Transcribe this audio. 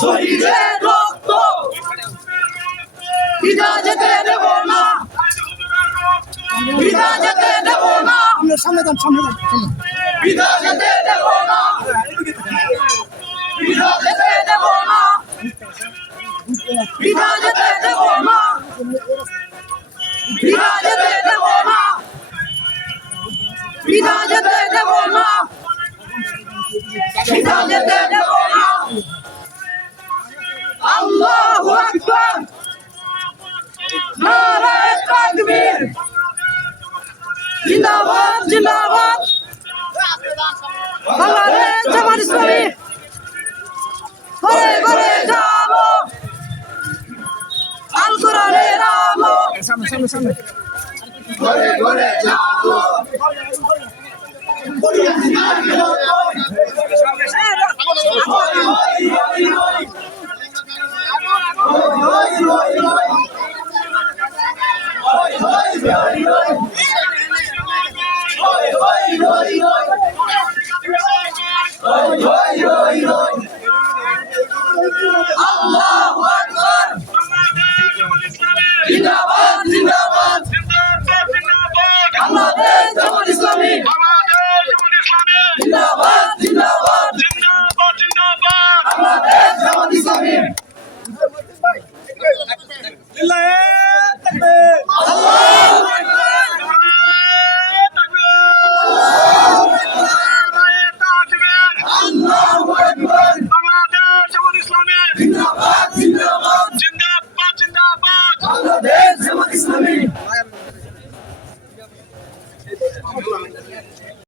শহীদের রক্ত বিনা যেতে দেব না, বিনা যেতে দেব না, সামনে যান বিনা যেতে দেব না, বিনা যেতে দেব না, বিনা যেতে দেব না, বিনা যেতে দেব না, বিনা যেতে দেব না, বিনা যেতে দেব না। আল্লাহু আকবার, নারায়ে তাকবীর, জিন্দাবাদ জিন্দাবাদ, বাংলাদেশ জামাত ইসলামী ঘরে ঘরে যাবো, আল কোরআনের আলো সামনে ঘরে ঘরে যাবো। আল্লাহু আকবার, জিন্দাবাদ জিন্দাবাদ, বাংলাদেশ জামাত ইসলামী জিন্দাবাদ জিন্দাবাদ, বাংলাদেশ জামাত ইসলামী। আল্লাহু আকবার, আল্লাহু আকবার, জিন্দাবাদ জিন্দাবাদ, বাংলাদেশ জামাত ইসলামী।